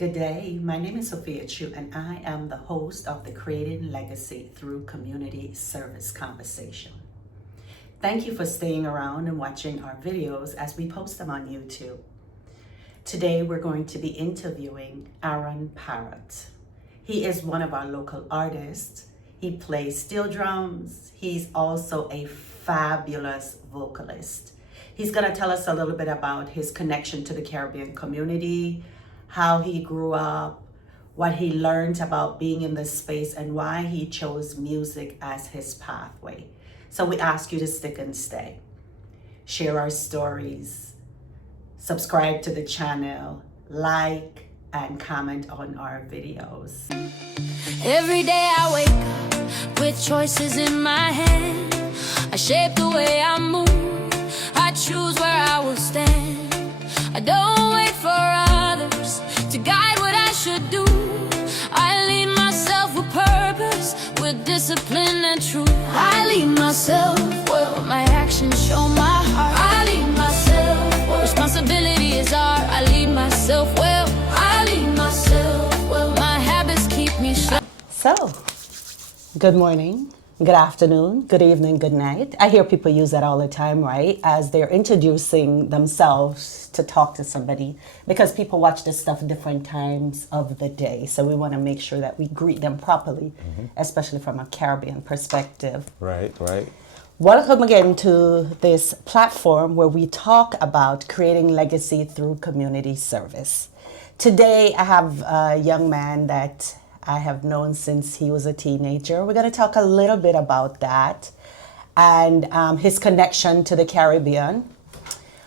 Good day, my name is Sophia Chu and I am the host of the Creating Legacy Through Community Service Conversation. Thank you for staying around and watching our videos as we post them on YouTube. Today we're going to be interviewing Parrott. He is one of our local artists. He plays steel drums. He's also a fabulous vocalist. He's going to tell us a little bit about his connection to the Caribbean community, how he grew up, what he learned about being in this space, and why he chose music as his pathway. So we ask you to stick and stay. Share our stories, subscribe to the channel, like, and comment on our videos. Every day I wake up with choices in my hand. I shape the way I move, I choose where I will stand. I don't wait for others to guide what I should do. I lead myself with purpose, with discipline and truth. I lead myself well, my actions show my heart. I lead myself well, responsibility is art. I lead myself well, I lead myself well, my habits keep me sharp. So, good morning, good afternoon, good evening, good night. I hear people use that all the time, right? As they're introducing themselves to talk to somebody, because people watch this stuff different times of the day. So we want to make sure that we greet them properly, especially from a Caribbean perspective. Right. Welcome again to this platform where we talk about creating legacy through community service. Today I have a young man that I have known since he was a teenager. We're going to talk a little bit about that and his connection to the Caribbean,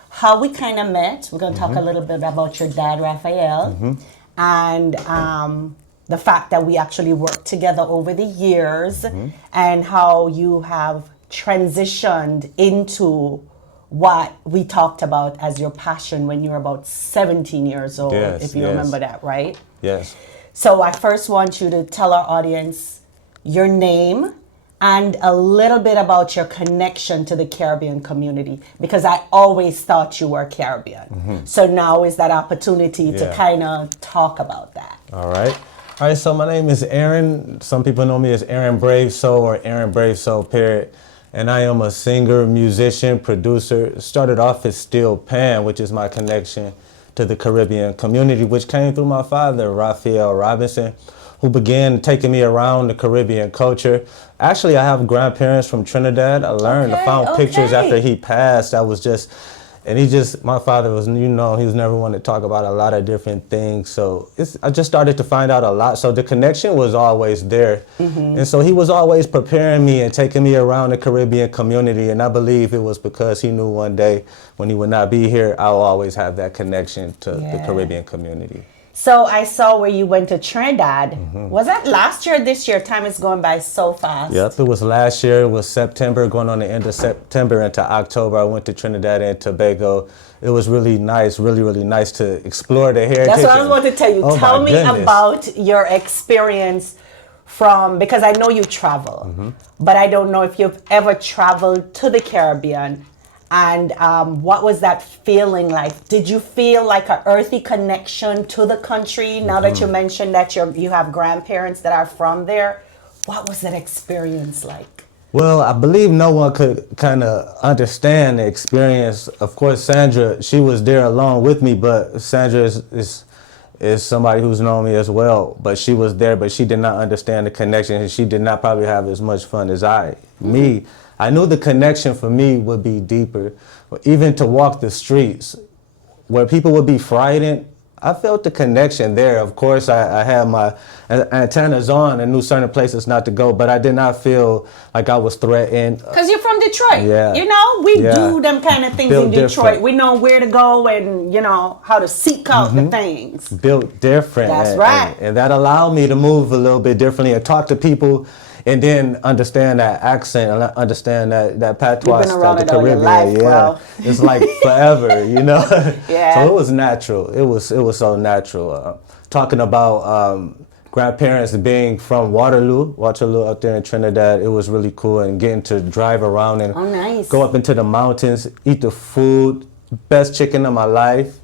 how we kind of met. We're going to talk a little bit about your dad, Raphael, and the fact that we actually worked together over the years, and how you have transitioned into what we talked about as your passion when you were about 17 years old, if you remember that, right? Yes. So I first want you to tell our audience your name and a little bit about your connection to the Caribbean community, because I always thought you were Caribbean. So now is that opportunity to kind of talk about that. All right, so my name is Aaron. Some people know me as Aaron BraveSoul or Aaron BraveSoul Parrott. And I am a singer, musician, producer. Started off as steel pan, which is my connection to the Caribbean community, which came through my father, Raphael Robinson, who began taking me around the Caribbean culture. Actually, I have grandparents from Trinidad. I found pictures after he passed. My father was, he was never one to talk about a lot of different things. So I just started to find out a lot. So the connection was always there. And so he was always preparing me and taking me around the Caribbean community. And I believe it was because he knew one day when he would not be here, I'll always have that connection to the Caribbean community. So I saw where you went to Trinidad. Was that last year or this year? Time is going by so fast. Yep, it was last year. It was September, going on the end of September into October. I went to Trinidad and Tobago. It was really nice, really nice to explore the heritage. That's what I was going to tell you. Tell me about your experience because I know you travel, but I don't know if you've ever traveled to the Caribbean. And what was that feeling like? Did you feel like an earthy connection to the country now that you mentioned that you have grandparents that are from there? What was that experience like? Well, I believe no one could kind of understand the experience. Of course, Sandra, she was there along with me, but Sandra is somebody who's known me as well. But she was there, but she did not understand the connection, and she did not probably have as much fun as me. I knew the connection for me would be deeper. Even to walk the streets where people would be frightened, I felt the connection there. Of course, I had my antennas on and knew certain places not to go, but I did not feel like I was threatened. Because you're from Detroit. Yeah. We do them kind of things in Detroit. Different. We know where to go and, how to seek out the things. Built different. That's right. And that allowed me to move a little bit differently and talk to people and then understand that accent and understand that patois of the Caribbean. Life, bro. It's like forever, Yeah. So it was natural. It was so natural. Talking about grandparents being from Waterloo up there in Trinidad, it was really cool, and getting to drive around and go up into the mountains, eat the food, best chicken of my life.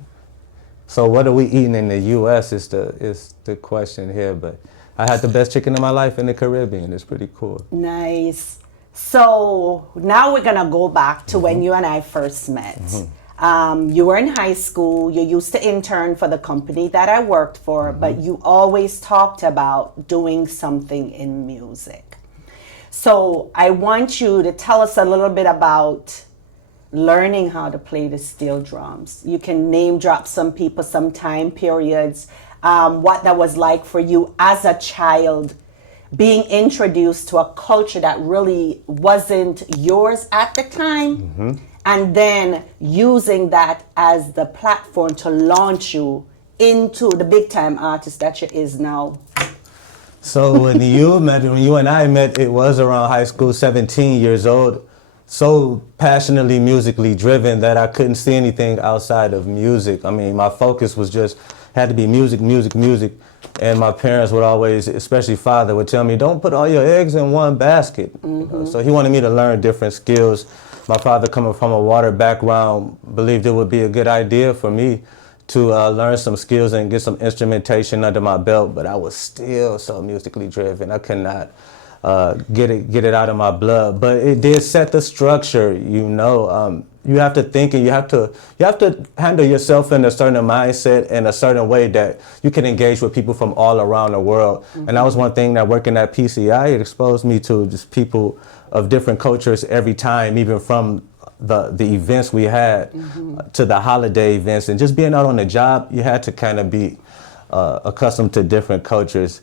So what are we eating in the U.S. is the question here. But I had the best chicken in my life in the Caribbean. It's pretty cool. Nice. So now we're gonna go back to when you and I first met. You were in high school. You used to intern for the company that I worked for, but you always talked about doing something in music. So I want you to tell us a little bit about learning how to play the steel drums. You can name drop some people, some time periods, what that was like for you as a child, being introduced to a culture that really wasn't yours at the time, and then using that as the platform to launch you into the big time artist that you is now. So when you and I met, it was around high school, 17 years old. So passionately musically driven that I couldn't see anything outside of music. I mean, my focus was just, had to be music, music, music. And my parents would always, especially father, would tell me, don't put all your eggs in one basket. So he wanted me to learn different skills. My father, coming from a water background, believed it would be a good idea for me to learn some skills and get some instrumentation under my belt, but I was still so musically driven. I could not get it out of my blood. But it did set the structure, you know. You have to think, and you have to handle yourself in a certain mindset and a certain way that you can engage with people from all around the world. And that was one thing that working at PCI, it exposed me to just people of different cultures every time, even from the events we had to the holiday events. And just being out on the job, you had to kind of be accustomed to different cultures.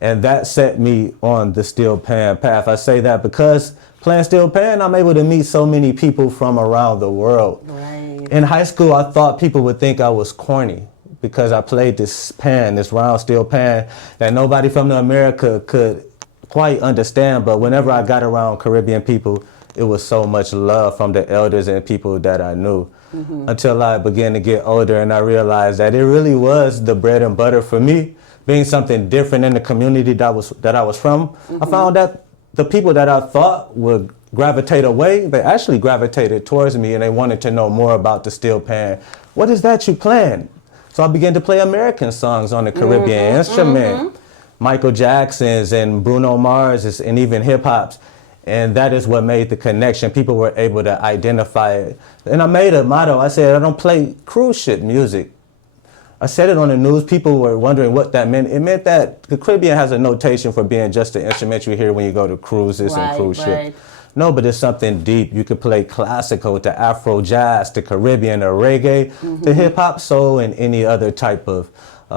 And that set me on the steel pan path. I say that because playing steel pan, I'm able to meet so many people from around the world. Right. In high school, I thought people would think I was corny because I played this pan, this round steel pan that nobody from America could quite understand. But whenever I got around Caribbean people, it was so much love from the elders and people that I knew. Until I began to get older and I realized that it really was the bread and butter for me, being something different in the community that I was from. I found that the people that I thought would gravitate away, they actually gravitated towards me and they wanted to know more about the steel pan. What is that you playing? So I began to play American songs on the Caribbean instrument, Michael Jackson's and Bruno Mars's and even hip hop's. And that is what made the connection. People were able to identify it. And I made a motto. I said, I don't play cruise ship music. I said it on the news. People were wondering what that meant. It meant that the Caribbean has a notation for being just the instrument you hear when you go to cruises and cruise ships. No, but it's something deep. You could play classical to Afro jazz to Caribbean or reggae to hip hop, soul, and any other type of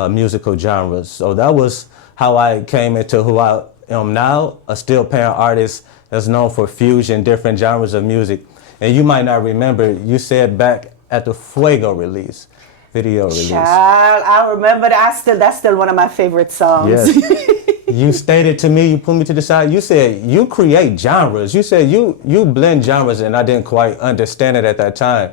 musical genres. So that was how I came into who I am now, a steel pan artist that's known for fusion, different genres of music. And you might not remember, you said back at the Fuego video release. Child, I remember that. That's still one of my favorite songs. Yes. You stated to me, you put me to the side, you said you create genres. You said you blend genres, and I didn't quite understand it at that time.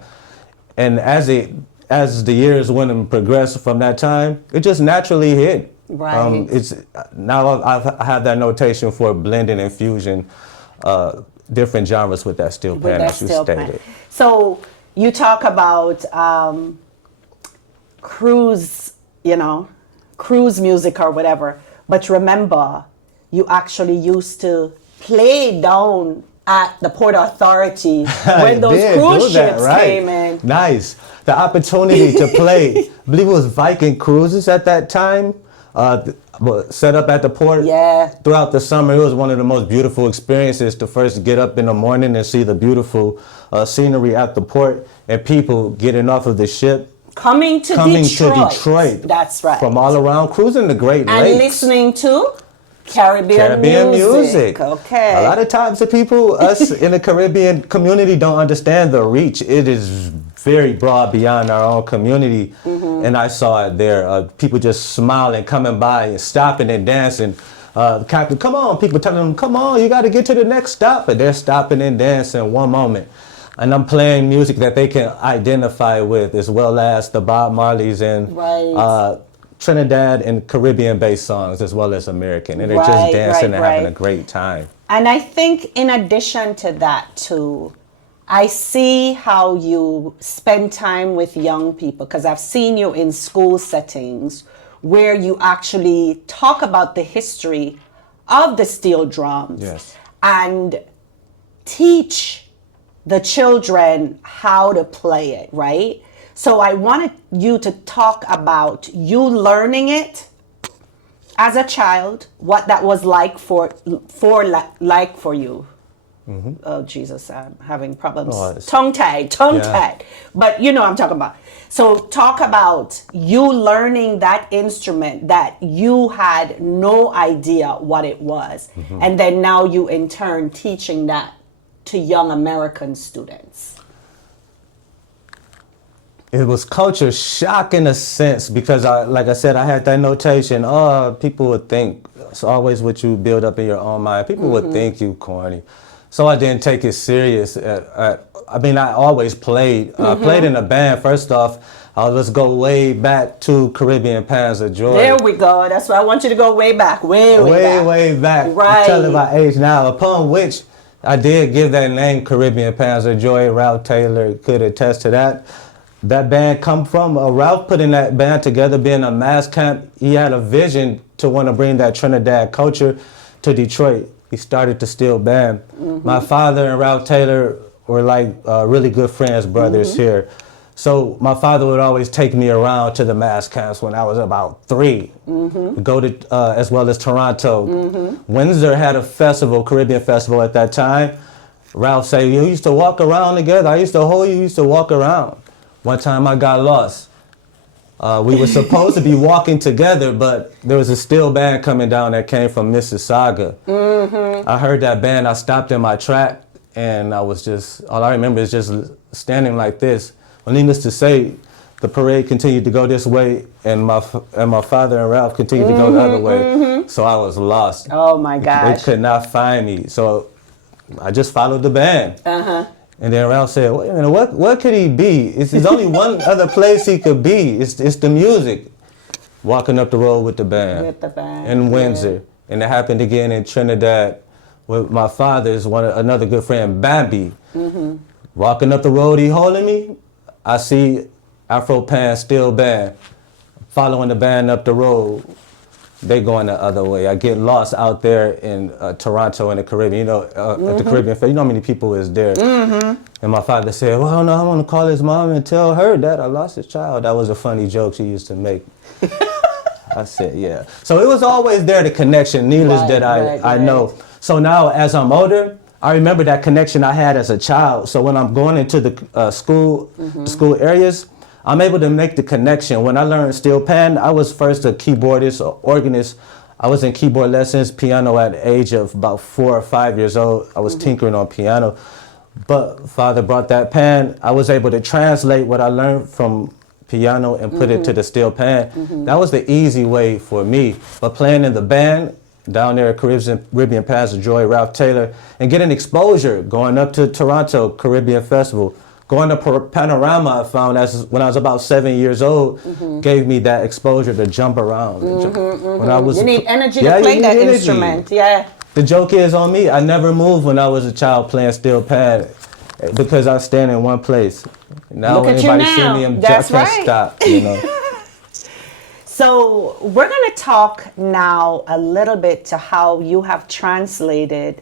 And as the years went and progressed from that time, it just naturally hit. Right. It's now I have that notation for blending and fusion, different genres with that steel pan, as you stated. So you talk about cruise music or whatever, but remember, you actually used to play down at the Port Authority when those cruise ships came in. Nice. The opportunity to play, I believe it was Viking Cruises at that time, set up at the port. Yeah. Throughout the summer, it was one of the most beautiful experiences to first get up in the morning and see the beautiful scenery at the port and people getting off of the ship. Coming to Detroit. That's right. From all around, cruising the Great Lakes. And listening to Caribbean music. Okay. A lot of times the people, us in the Caribbean community, don't understand the reach. It is very broad beyond our own community. And I saw it there. People just smiling, coming by and stopping and dancing. Captain, come on. People telling them, come on, you got to get to the next stop. But they're stopping and dancing one moment. And I'm playing music that they can identify with, as well as the Bob Marleys and Trinidad and Caribbean-based songs, as well as American. And they're just dancing and having a great time. And I think in addition to that, too, I see how you spend time with young people, because I've seen you in school settings where you actually talk about the history of the steel drums. Yes. And teach the children how to play it, right? So I wanted you to talk about you learning it as a child, what that was like for you. Oh Jesus, I'm having problems. Tongue tied. But you know what I'm talking about. So talk about you learning that instrument that you had no idea what it was. And then now you in turn teaching that to young American students. It was culture shock in a sense because, like I said, I had that notation. Oh, people would think, it's always what you build up in your own mind. People would think you corny. So I didn't take it serious. I always played. I played in a band. First off, let's go way back to Caribbean Pans of Joy. There we go. That's why I want you to go way back. Way back. Right. I'm telling my age now, upon which I did give that name Caribbean Pans of Joy. Ralph Taylor could attest to that. That band come from Ralph putting that band together, being a mass camp. He had a vision to want to bring that Trinidad culture to Detroit. He started the steel band. My father and Ralph Taylor were like really good friends, brothers here. So my father would always take me around to the mass camps when I was about 3. Go to as well as Toronto. Windsor had a festival, Caribbean festival at that time. Ralph said, you used to walk around together. I used to hold you, used to walk around. One time I got lost. We were supposed to be walking together, but there was a steel band coming down that came from Mississauga. I heard that band, I stopped in my track, and I was just, all I remember is just standing like this. Well, needless to say, the parade continued to go this way, and my father and Ralph continued to go the other way. So I was lost. Oh my gosh. They could not find me. So I just followed the band. And then Ralph said, wait a minute, what could he be? There's only one other place he could be. It's the music. Walking up the road with the band. In Windsor. Yeah. And it happened again in Trinidad with my father's another good friend, Bambi. Walking up the road, he holding me. I see Afro Pan Steel Band following the band up the road. They going the other way. I get lost out there in Toronto in the Caribbean. You know, at the Caribbean Fair, you know how many people is there. And my father said, well, no, I want to call his mom and tell her that I lost his child. That was a funny joke she used to make. I said, yeah. So it was always there, the connection, needless that I know. So now as I'm older, I remember that connection I had as a child. So when I'm going into the school areas, I'm able to make the connection. When I learned steel pan, I was first a keyboardist or organist. I was in keyboard lessons, piano at the age of about 4 or 5 years old. I was tinkering on piano. But Father brought that pan. I was able to translate what I learned from piano and put it to the steel pan. That was the easy way for me. But playing in the band down there at Caribbean Pans of Joy, Ralph Taylor, and getting exposure, going up to Toronto Caribbean Festival, going to Panorama, I found when I was about 7 years old, gave me that exposure to jump around. When I was, you need energy to play that instrument. Yeah. The joke is on me. I never moved when I was a child playing steel pan because I stand in one place. Now when anybody see me, I can't stop. You know. So we're going to talk now a little bit to how you have translated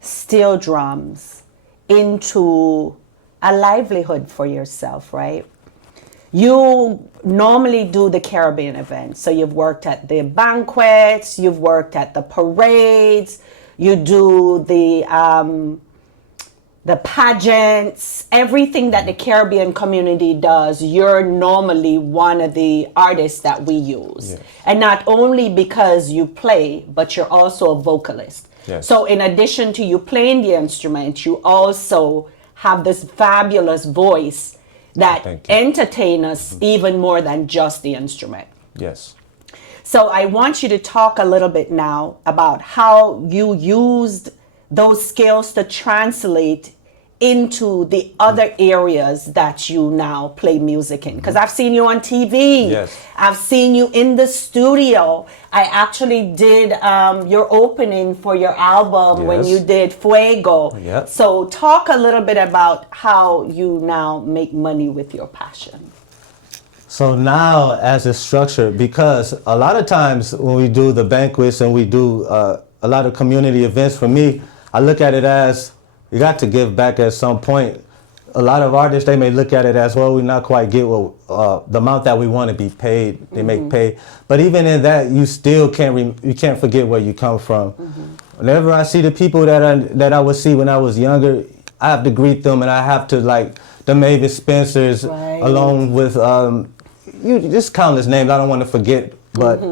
steel drums into a livelihood for yourself, right? You normally do the Caribbean events. So you've worked at the banquets, you've worked at the parades, you do the pageants, everything that the Caribbean community does, you're normally one of the artists that we use. Yes. And not only because you play, but you're also a vocalist. Yes. So in addition to you playing the instrument, you also have this fabulous voice that entertain us even more than just the instrument. Yes. So I want you to talk a little bit now about how you used those skills to translate into the other areas that you now play music in? Because I've seen you on TV. Yes. I've seen you in the studio. I actually did your opening for your album when Yes. you did Fuego. Yep. So talk a little bit about how you now make money with your passion. So now, as it's structured, because a lot of times when we do the banquets and we do a lot of community events, for me, I look at it as you got to give back at some point. A lot of artists, they may look at it as, well, we not quite get what the amount that we want to be paid. They make pay, but even in that, you still you can't forget where you come from. Whenever I see the people that I would see when I was younger, I have to greet them, and I have to, like the Mavis Spencers, Right. along with just countless names. I don't want to forget, but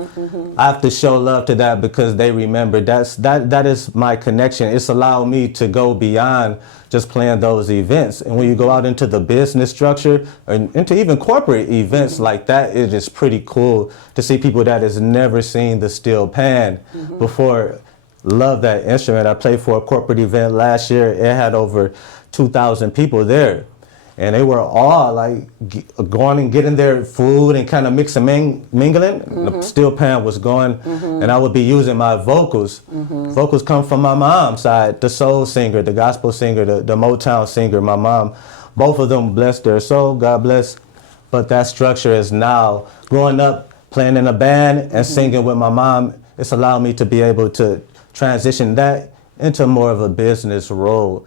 I have to show love to that because they remember. That is my connection. It's allowed me to go beyond just playing those events. And when you go out into the business structure and into even corporate events like that, it is pretty cool to see people that has never seen the steel pan before. Love that instrument. I played for a corporate event last year. It had over 2,000 people there. And they were all like going and getting their food and kind of mixing, mingling. The steel pan was going, and I would be using my vocals. Vocals come from my mom's side, the soul singer, the gospel singer, the Motown singer, my mom. Both of them, bless their soul, God bless. But that structure is now, growing up, playing in a band and singing with my mom, it's allowed me to be able to transition that into more of a business role.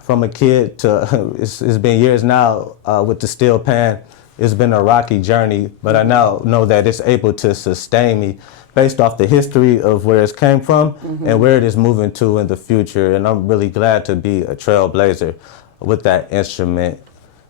From a kid to, it's been years now with the steel pan. It's been a rocky journey, but I now know that it's able to sustain me based off the history of where it came from and where it is moving to in the future. And I'm really glad to be a trailblazer with that instrument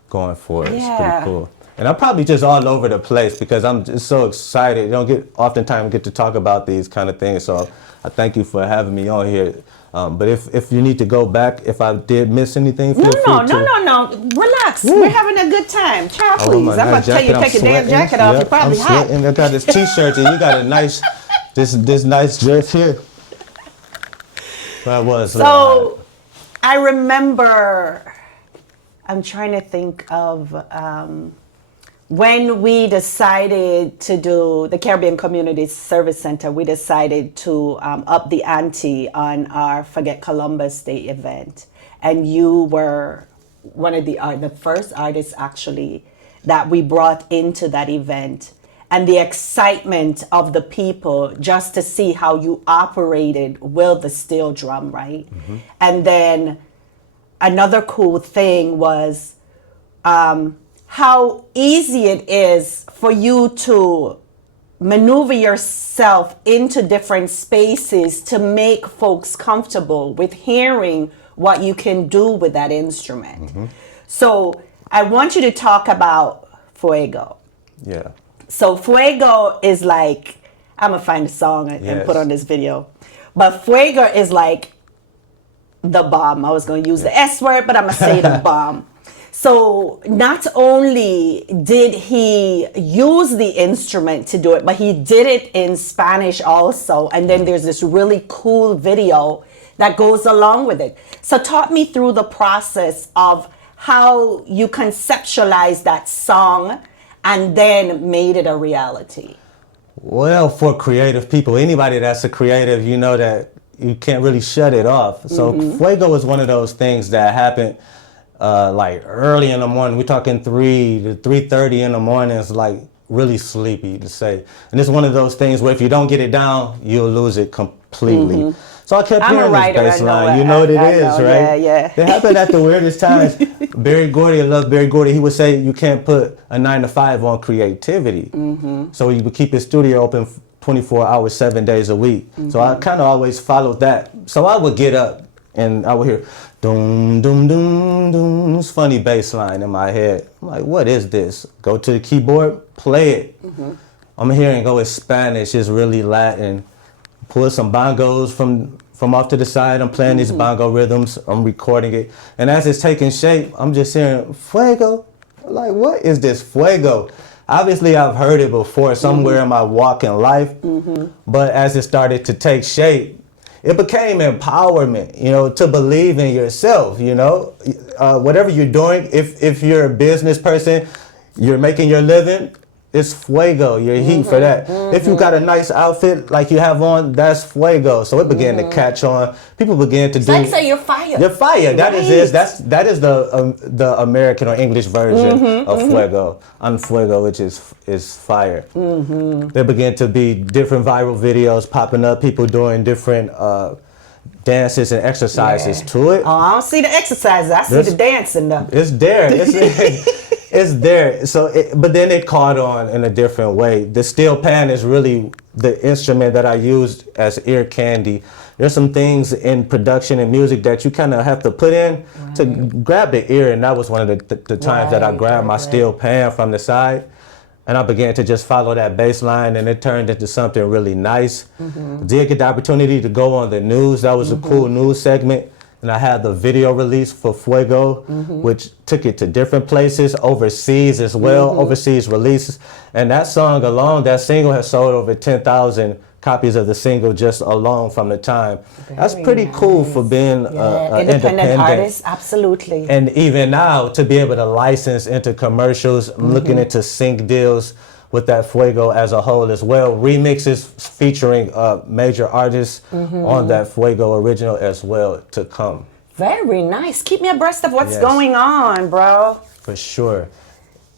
going forward. It's pretty cool. And I'm probably just all over the place because I'm just so excited. You don't oftentimes get to talk about these kind of things. So I thank you for having me on here. But if you need to go back, if I did miss anything, feel free to. No. Relax. We're having a good time. Child, please. I'm about to tell you to take your damn jacket off. You're probably hot. I got this T-shirt and you got a nice, this nice dress here. That was So I remember, I'm trying to think of when we decided to do the Caribbean Community Service Center, we decided to up the ante on our Forget Columbus Day event. And you were one of the first artists actually that we brought into that event. And the excitement of the people just to see how you operated with the steel drum, right? And then another cool thing was how easy it is for you to maneuver yourself into different spaces to make folks comfortable with hearing what you can do with that instrument. So I want you to talk about Fuego. Yeah. So Fuego is like, I'm gonna find a song and put on this video. But Fuego is like the bomb. I was gonna use the S word, but I'm gonna say the bomb. So not only did he use the instrument to do it, but he did it in Spanish also. And then there's this really cool video that goes along with it. So talk me through the process of how you conceptualized that song and then made it a reality. Well, for creative people, anybody that's a creative, you know that you can't really shut it off. So Fuego is one of those things that happened like early in the morning. We're talking 3 to 3:30 in the morning. It's like really sleepy to say. And it's one of those things where if you don't get it down, you'll lose it completely. So I kept hearing this bass line. You know what it is, right? Yeah. It happened at the weirdest times. Barry Gordy, I love Barry Gordy. He would say you can't put a 9 to 5 on creativity. So he would keep his studio open 24 hours, 7 days a week. So I kind of always followed that. So I would get up and I would hear doom, doom, doom, doom. This funny bass line in my head. I'm like, what is this? Go to the keyboard, play it. I'm hearing, it's Spanish, it's really Latin. Pull some bongos from off to the side. I'm playing these bongo rhythms. I'm recording it. And as it's taking shape, I'm just hearing Fuego. I'm like, what is this Fuego? Obviously, I've heard it before somewhere in my walk in life. But as it started to take shape, it became empowerment, you know, to believe in yourself, you know. Whatever you're doing, if you're a business person, you're making your living, it's fuego, your heat for that. If you got a nice outfit like you have on, that's fuego. So it began to catch on. People began to do. Like say you're fire. You're fire. That Right. is that is the American or English version of fuego. Un fuego, which is fire. There began to be different viral videos popping up. People doing different dances and exercises to it. Oh, I don't see the exercises. I see the dancing though. It's there. It's there. So, but then it caught on in a different way. The steel pan is really the instrument that I used as ear candy. There's some things in production and music that you kind of have to put in to grab the ear, and that was one of the times that I grabbed my steel pan from the side, and I began to just follow that bass line, and it turned into something really nice. Did get the opportunity to go on the news. That was a cool news segment. And I had the video release for Fuego, which took it to different places, overseas as well, overseas releases. And that song alone, that single has sold over 10,000 copies of the single just alone from the time. That's pretty cool for being an independent artist, absolutely. And even now, to be able to license into commercials, I'm looking into sync deals with that Fuego as a whole as well. Remixes featuring major artists on that Fuego original as well to come. Very nice. Keep me abreast of what's going on, bro. For sure.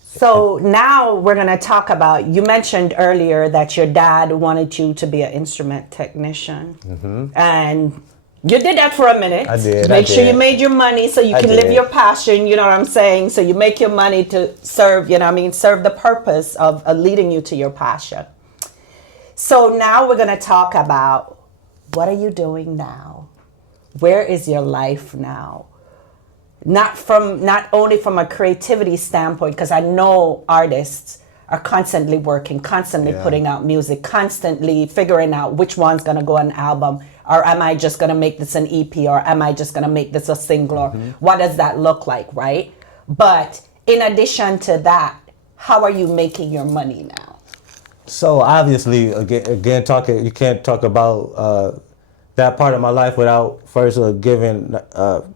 So now we're going to talk about, you mentioned earlier that your dad wanted you to be an instrument technician. And you did that for a minute. I did. Make sure you made your money so you can live your passion, you know what I'm saying? So you make your money to serve, you know what I mean, serve the purpose of leading you to your passion. So now we're going to talk about, what are you doing now? Where is your life now? Not only from a creativity standpoint, because I know artists are constantly working, constantly putting out music, constantly figuring out which one's going to go on an album, or am I just going to make this an EP, or am I just going to make this a single, or what does that look like, right? But in addition to that, how are you making your money now? So obviously, again, you can't talk about that part of my life without first giving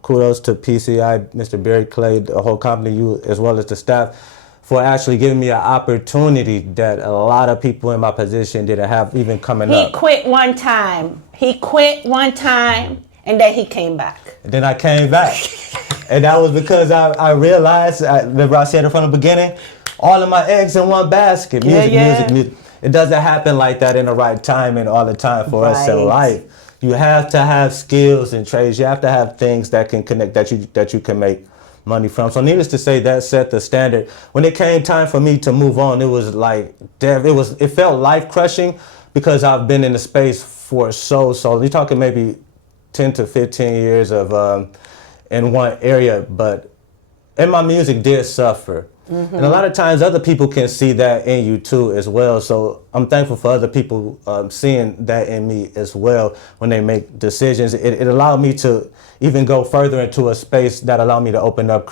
kudos to PCI, Mr. Barry Clay, the whole company, you as well as the staff, for actually giving me an opportunity that a lot of people in my position didn't have even coming up. He quit one time, and then he came back. And then I came back. And that was because I realized, remember I said it from the beginning, all of my eggs in one basket, music. It doesn't happen like that in the right time and all the time for us in life. You have to have skills and trades. You have to have things that can connect, that you can make money from. So needless to say, that set the standard. When it came time for me to move on, it was like, it felt life crushing because I've been in the space for so you're talking maybe 10 to 15 years of in one area, and my music did suffer. And a lot of times other people can see that in you too as well. So I'm thankful for other people seeing that in me as well when they make decisions. It allowed me to even go further into a space that allowed me to open up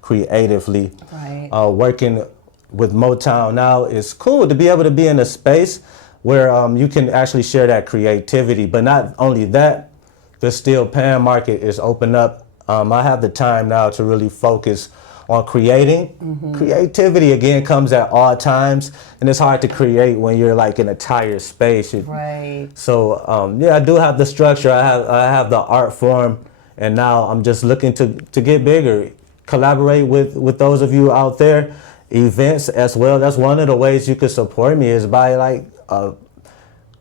creatively. Right. Working with Motown now is cool to be able to be in a space where you can actually share that creativity. But not only that, the steel pan market is open up. I have the time now to really focus on creating. Creativity again comes at all times, and it's hard to create when you're like in a tired space. Right. So I do have the structure. I have the art form, and now I'm just looking to get bigger. Collaborate with those of you out there. Events as well. That's one of the ways you could support me is by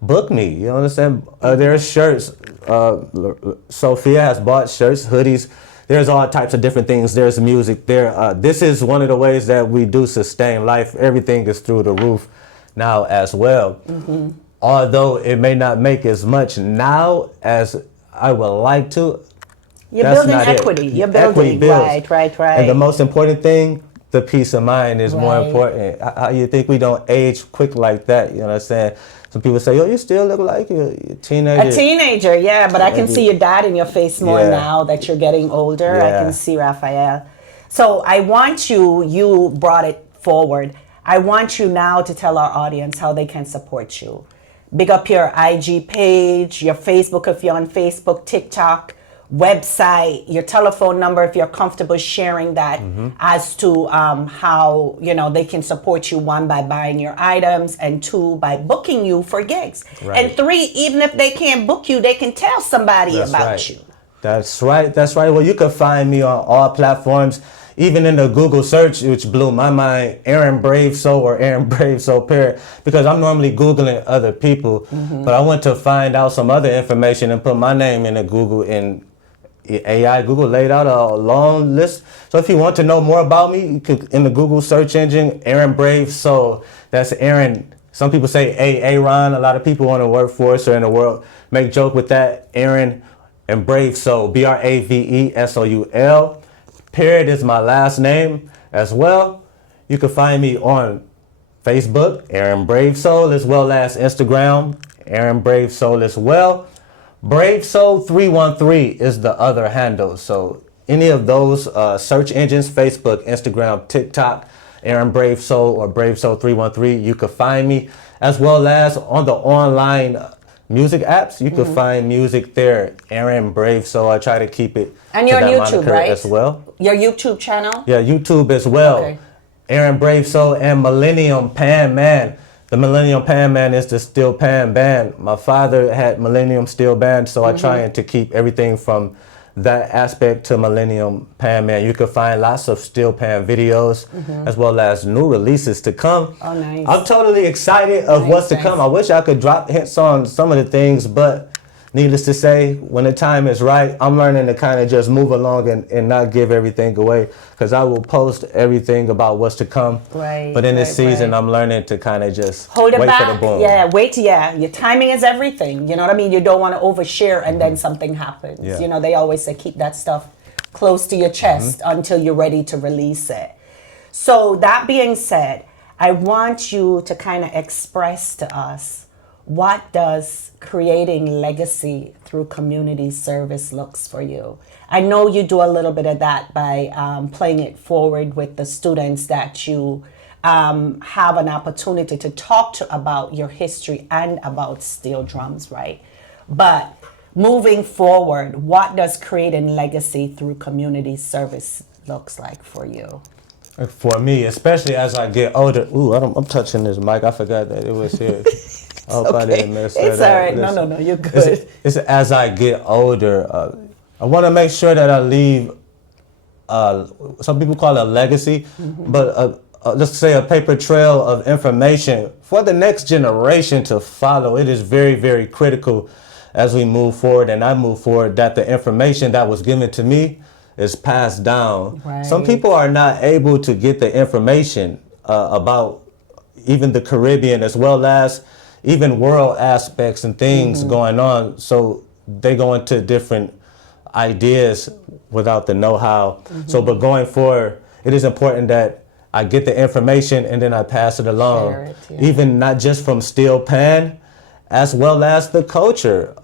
book me. You know what I'm saying? There are shirts. Sophia has bought shirts, hoodies. There's all types of different things. There's music there. This is one of the ways that we do sustain life. Everything is through the roof now as well. Although it may not make as much now as I would like to. You're building equity. You're building, right. And the most important thing, the peace of mind is more important. How you think we don't age quick like that? You know what I'm saying? Some people say, "Oh, you still look like a teenager." A teenager, yeah, but I can see your dad in your face more now that you're getting older. I can see Raphael. So I want you brought it forward. I want you now to tell our audience how they can support you. big up your IG page, your Facebook if you're on Facebook, TikTok, website, your telephone number if you're comfortable sharing that, as to how they can support you, one, by buying your items, and two, by booking you for gigs. Right. And three, even if they can't book you, they can tell somebody about you. That's right. Well, you can find me on all platforms, even in the Google search, which blew my mind, Aaron BraveSoul or Aaron BraveSoul Parrott, because I'm normally Googling other people, but I went to find out some other information and put my name in the Google, and Google laid out a long list. So if you want to know more about me, you could, in the Google search engine, Aaron BraveSoul. That's Aaron. Some people say Aaron. A lot of people in the workforce or in the world make joke with that. Aaron and BraveSoul, BraveSoul. Parrott is my last name as well. You can find me on Facebook, Aaron BraveSoul, as well as Instagram, Aaron BraveSoul as well. BraveSoul 313 is the other handle. So any of those search engines, Facebook, Instagram, TikTok, Aaron BraveSoul or BraveSoul 313, you can find me, as well as on the online music apps. You can find music there, Aaron BraveSoul. I try to keep it and you're to on that YouTube, moniker right? as well. Your YouTube channel? Yeah, YouTube as well. Okay. Aaron BraveSoul and Millennium Pan Man. The Millennium Pan Man is the steel pan band. My father had Millennium Steel Band, so I try to keep everything from that aspect to Millennium Pan Man. You can find lots of steel pan videos, as well as new releases to come. Oh, nice. I'm totally excited of what's to come. I wish I could drop hints on some of the things, but needless to say, when the time is right, I'm learning to kind of just move along and not give everything away, because I will post everything about what's to come. Right. But in this season, I'm learning to kind of just hold it wait back. for the boom. Yeah, wait. Yeah, your timing is everything. You know what I mean? You don't want to overshare and then something happens. Yeah. You know, they always say keep that stuff close to your chest until you're ready to release it. So that being said, I want you to kind of express to us, what does creating legacy through community service looks for you? I know you do a little bit of that by playing it forward with the students that you have an opportunity to talk to about your history and about steel drums, right? But moving forward, what does creating legacy through community service looks like for you? For me, especially as I get older. Ooh, I'm touching this mic. I forgot that it was here. I hope I didn't mess that up. It's all right. No, you're good. It's as I get older, I want to make sure that I leave, some people call it a legacy, but let's say a paper trail of information for the next generation to follow. It is very, very critical as we move forward and I move forward that the information that was given to me is passed down. Right. Some people are not able to get the information about even the Caribbean, as well as even world aspects and things going on. So they go into different ideas without the know-how. So, but going forward, it is important that I get the information and then I pass it along. Share it, yeah. Even not just from steel pan, as well as the culture.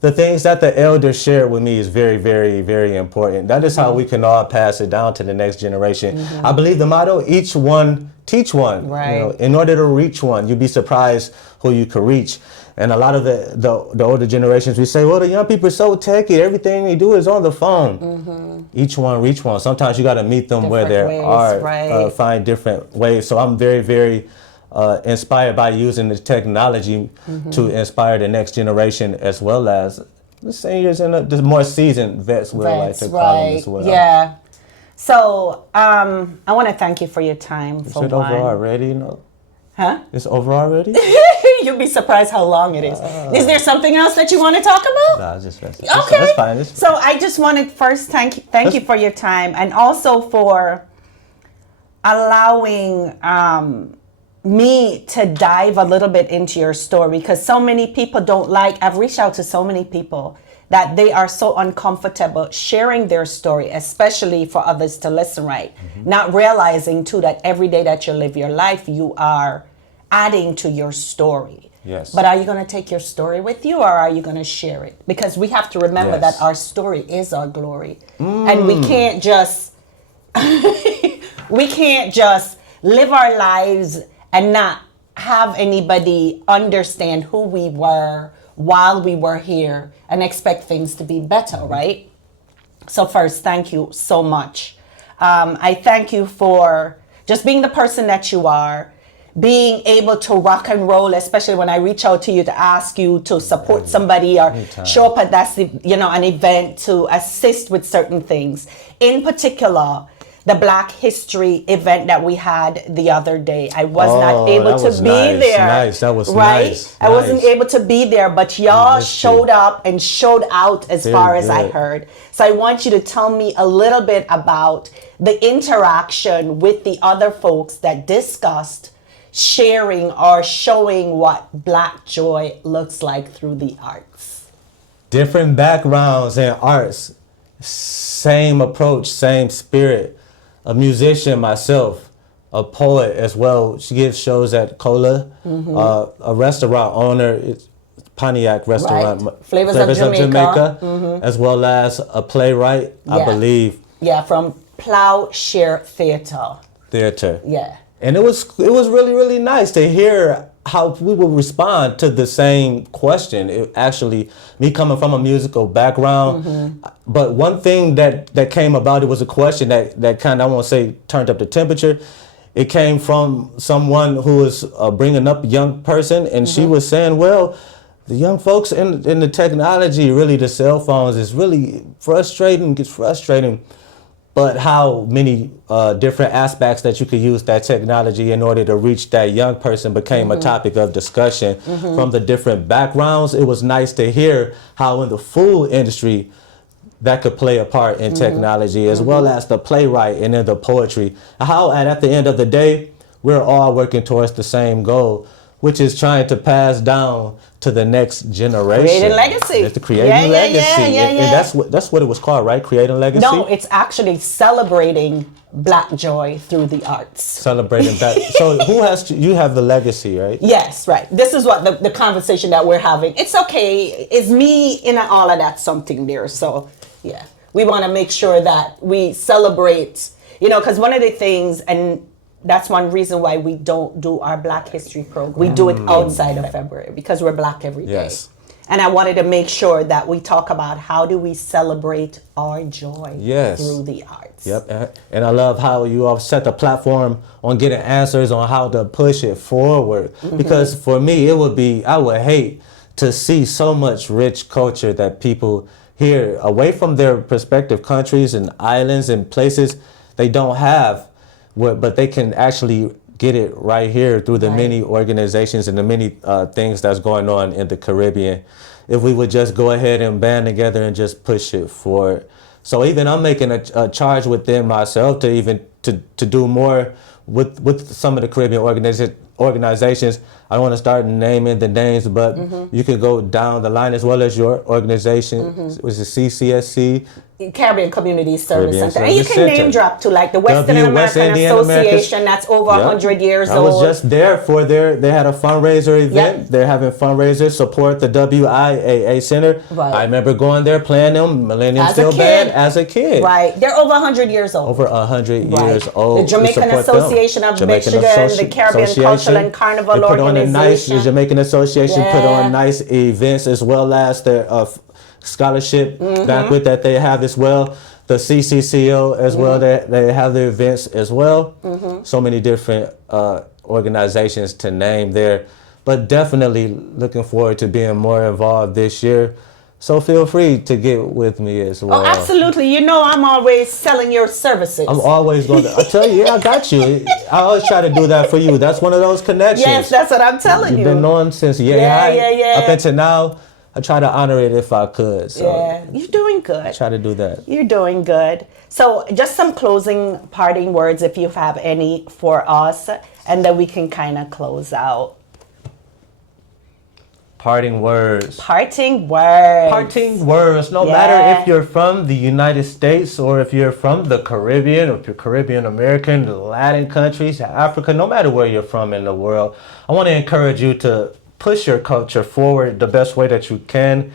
The things that the elders shared with me is very, very, very important. That is how we can all pass it down to the next generation. I believe the motto, each one, teach one. Right. You know, in order to reach one, you'd be surprised who you could reach. And a lot of the older generations, we say, well, the young people are so techy. Everything they do is on the phone. Each one, reach one. Sometimes you got to meet them where Different they ways, are, right. find different ways. So I'm very, very inspired by using the technology to inspire the next generation, as well as the seniors and the more seasoned vets, we like to call them as well. Yeah. So I want to thank you for your time. Is for it over one. already? You know? Huh? It's over already? You'll be surprised how long it is. Is there something else that you want to talk about? Nah, just rest. Okay. That's fine. It's So I just wanted first thank you for your time, and also for allowing me to dive a little bit into your story, because so many people don't like. I've reached out to so many people that they are so uncomfortable sharing their story, especially for others to listen, right? Not realizing too that every day that you live your life, you are adding to your story. Yes. But are you going to take your story with you, or are you going to share it? Because we have to remember Yes. that our story is our glory. And we can't just live our lives and not have anybody understand who we were while we were here and expect things to be better, right? So first, thank you so much. I thank you for just being the person that you are, being able to rock and roll, especially when I reach out to you to ask you to support somebody or show up at that, an event to assist with certain things. In particular, the Black History event that we had the other day. I was not able to be there. Nice. That was right? Nice. I wasn't able to be there, but y'all showed up and showed out as far as I heard. So I want you to tell me a little bit about the interaction with the other folks that discussed sharing or showing what Black joy looks like through the arts. Different backgrounds and arts, same approach, same spirit. A musician myself, a poet as well. She gives shows at Cola, a restaurant owner, it's Pontiac restaurant, Right. Flavors of Jamaica. As well as a playwright, I believe. Yeah, from Plowshare Theater. Yeah. And it was really, really nice to hear how we would respond to the same question. It actually, me coming from a musical background, but one thing that came about, it was a question that kind of, I won't say turned up the temperature. It came from someone who was bringing up a young person, and she was saying, well, the young folks in the technology, really the cell phones, is really frustrating, gets frustrating. But how many different aspects that you could use that technology in order to reach that young person became a topic of discussion from the different backgrounds. It was nice to hear how in the food industry that could play a part in technology, as well as the playwright and in the poetry. How at the end of the day, we're all working towards the same goal, which is trying to pass down to the next generation. Creating legacy. It's the creating legacy. And that's what it was called, right? Creating legacy? No, it's actually celebrating Black joy through the arts. Celebrating that. So you have the legacy, right? Yes, right. This is what the conversation that we're having. It's okay. It's me in all of that something there. So, yeah. We want to make sure that we celebrate, because one of the things, and that's one reason why we don't do our Black History program. We do it outside of February because we're Black every day. Yes. And I wanted to make sure that we talk about how do we celebrate our joy through the arts. Yep. And I love how you all set the platform on getting answers on how to push it forward. Because for me, I would hate to see so much rich culture that people here away from their respective countries and islands and places they don't have. But they can actually get it right here through the many organizations and the many things that's going on in the Caribbean. If we would just go ahead and band together and just push it forward. So even I'm making a charge within myself to do more with some of the Caribbean organizations. I don't want to start naming the names, but you could go down the line as well as your organization, which is CCSC. Caribbean Community Service Center. And you can name drop to like the Western American Association that's over 100 years old. I was just there for they had a fundraiser event. They're having fundraisers, support the WIAA Center. Right. I remember going there playing them Millennium Steel Band as a kid. Right. They're over 100 years old. Over 100 years old. The Jamaican Association of Michigan, the Caribbean Cultural and Carnival Organization. The Jamaican Association put on nice events as well as their scholarship banquet that they have as well. The CCCO as well, they have their events as well. So many different organizations to name there, but definitely looking forward to being more involved this year. So feel free to get with me as well. Oh, absolutely. I'm always selling your services. I'm always going to, I tell you, I got you. I always try to do that for you. That's one of those connections. Yes, that's what I'm telling you. You've been knowing since up until now. I try to honor it if I could. So you're doing good. I try to do that. You're doing good. So just some closing parting words if you have any for us, and then we can kind of close out. Parting words. Parting words. Parting words. No matter if you're from the United States or if you're from the Caribbean, or if you're Caribbean American, the Latin countries, Africa, no matter where you're from in the world, I want to encourage you to push your culture forward the best way that you can.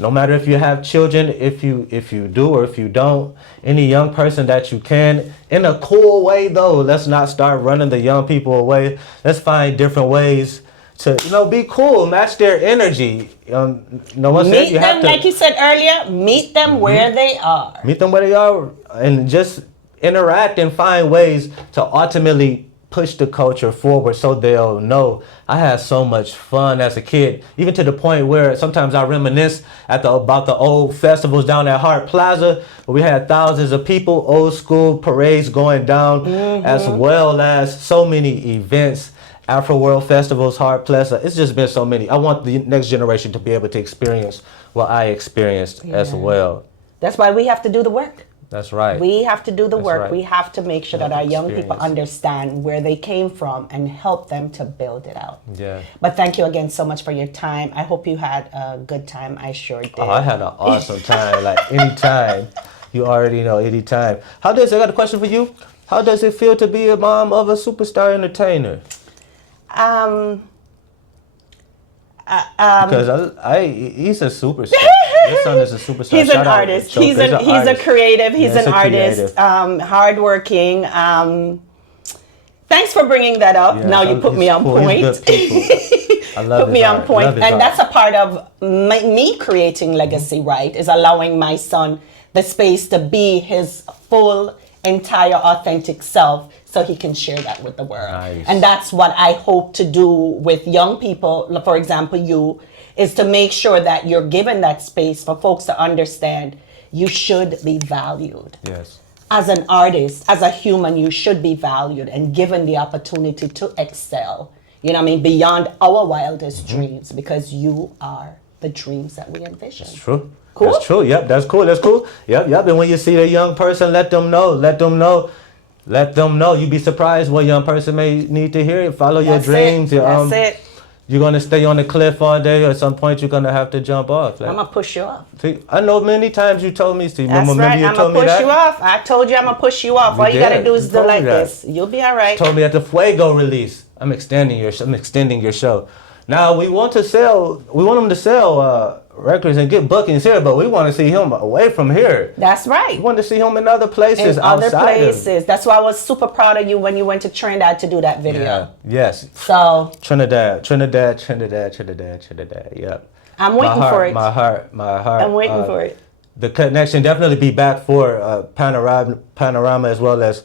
no matter if you have children, if you do or if you don't, any young person that you can, in a cool way though. Let's not start running the young people away. Let's find different ways to, be cool, match their energy. No one said Meet you them, have to. like you said earlier, meet them where they are. Meet them where they are and just interact and find ways to ultimately push the culture forward so they'll know. I had so much fun as a kid, even to the point where sometimes I reminisce about the old festivals down at Hart Plaza, where we had thousands of people, old school parades going down, as well as so many events. Afro World Festivals, Hart Plaza. It's just been so many. I want the next generation to be able to experience what I experienced as well. That's why we have to do the work. That's right. We have to do the work. right. We have to make sure that our young people understand where they came from and help them to build it out. Yeah. But thank you again so much for your time. I hope you had a good time. I sure did. Oh, I had an awesome time. Like anytime. You already know, anytime. I got a question for you. How does it feel to be a mom of a superstar entertainer? Because he's a superstar. Your son is a superstar. He's an artist. He's a creative. He's an artist. Hardworking. Thanks for bringing that up. Yeah, now you put me on point. He's good people. I love Put me on point. And art. that's a part of me creating legacy, right? Is allowing my son the space to be his full, entire, authentic self so he can share that with the world. Nice. And that's what I hope to do with young people, for example, you, is to make sure that you're given that space for folks to understand you should be valued. Yes. As an artist, as a human, you should be valued and given the opportunity to excel, beyond our wildest dreams, because you are the dreams that we envision. That's true. Cool? That's true. Yep, that's cool. That's cool. Yep. And when you see a young person, let them know. You'd be surprised what young person may need to hear. Follow your dreams. That's it. You're going to stay on the cliff all day. At some point, you're going to have to jump off. I'm going to push you off. See, I know many times you told me, Steve. That's right. You I'm told going me to push that. you off. I told you I'm going to push you off. All you got to do is do like this. You'll be all right. Told me at the Fuego release. I'm extending your show. Now we want them to sell records and get bookings here, but we want to see him away from here. That's right. We want to see him in other places. That's why I was super proud of you when you went to Trinidad to do that video. Yeah. Yes. So Trinidad. Yep. I'm waiting for it. My heart. I'm waiting for it. The connection definitely be back for Panorama as well as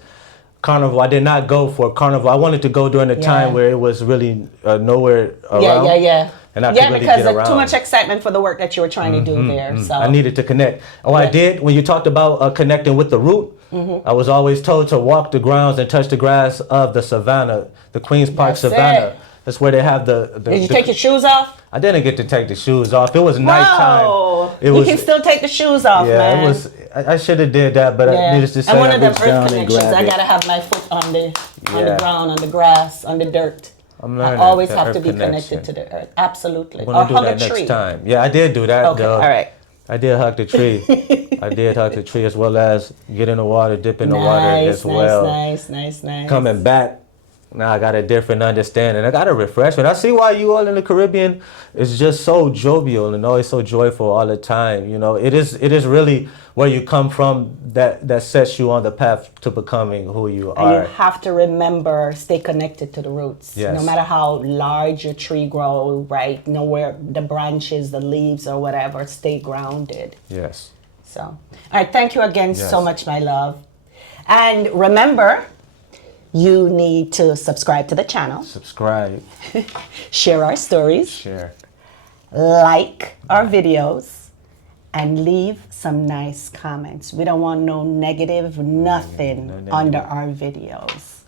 Carnival. I did not go for Carnival. I wanted to go during the time where it was really nowhere around. Yeah. And I could really because get there's around. too much excitement for the work that you were trying to do there. So I needed to connect. I did. When you talked about connecting with the root, I was always told to walk the grounds and touch the grass of the savannah, the Queens Park Savannah. That's where they have the Did you take your shoes off? I didn't get to take the shoes off. It was nighttime. You can still take the shoes off, man. It was. I should have did that, but I needed to say and one I of them reached earth down and connections, grabbed I it. gotta have my foot on the ground, on the grass, on the dirt. I'm I learning always the have earth to be connection. connected to the earth. Absolutely. I'm Or gonna do hug that a tree. next time. Yeah, I did do that. Okay, though. all right. I did hug the tree. I did hug the tree as well as get in the water, dip in the water as well. Nice. Coming back, now I got a different understanding. I got a refreshment. I see why you all in the Caribbean is just so jovial and always so joyful all the time. It is really where you come from that sets you on the path to becoming who you are. And you have to remember, stay connected to the roots. Yes. No matter how large your tree grows, right? Know where the branches, the leaves or whatever, stay grounded. Yes. So, all right, thank you again so much, my love. And remember, you need to subscribe to the channel. Subscribe. Share our stories. Share. Like our videos. And leave some nice comments. We don't want no negative, nothing under our videos.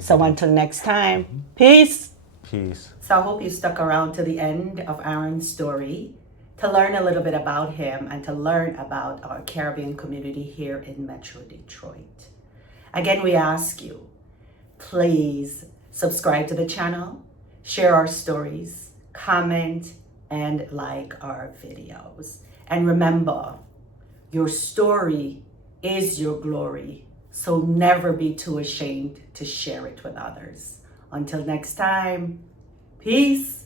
So until next time, peace. Peace. So I hope you stuck around to the end of Aaron's story to learn a little bit about him and to learn about our Caribbean community here in Metro Detroit. Again, we ask you, please subscribe to the channel, share our stories, comment, and like our videos. And remember, your story is your glory, so never be too ashamed to share it with others. Until next time, peace.